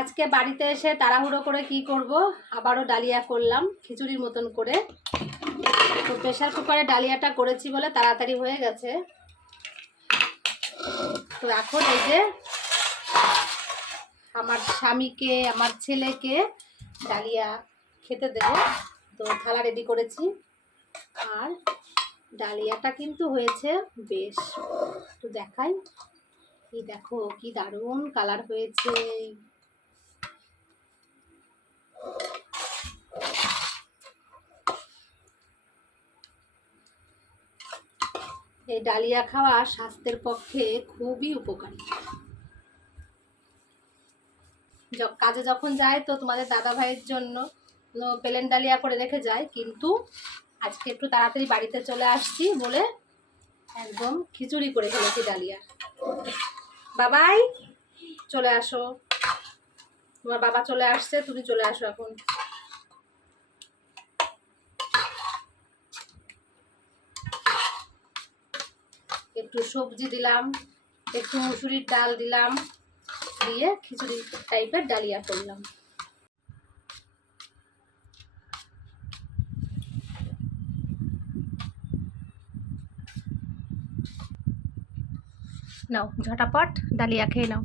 আজকে বাড়িতে এসে তাড়াহুড়ো করে কি করব, আবারও ডালিয়া করলাম খিচুড়ির মতন করে। তো প্রেশার কুকারে ডালিয়াটা করেছি বলে তাড়াতাড়ি হয়ে গেছে। তো এখন এই যে আমার স্বামীকে আমার ছেলেকে ডালিয়া খেতে দেব। তো থালা রেডি করেছি, আর ডালিয়াটা কিন্তু হয়েছে বেশ। তো দেখাই, এই দেখো কি দারুণ কালার হয়েছে। এই ডালিয়া খাওয়া স্বাস্থ্যের পক্ষে খুবই উপকারী। কাজে যখন যায় তো তোমাদের দাদা ভাইয়ের জন্য প্লেন ডালিয়া করে রেখে যায়, কিন্তু আজকে একটু তাড়াতাড়ি বাড়িতে চলে আসছি বলে একদম খিচুড়ি করে ফেলেছি ডালিয়া। বাবাই চলে আসো, তোমার বাবা চলে আসছে, তুমি চলে আসো এখন। একটু সবজি দিলাম, একটু মুসুরির ডাল দিলাম, দিয়ে খিচুড়ি টাইপের ডালিয়া করলাম। নাও ঝটাপট ডালিয়া খেয়ে নাও।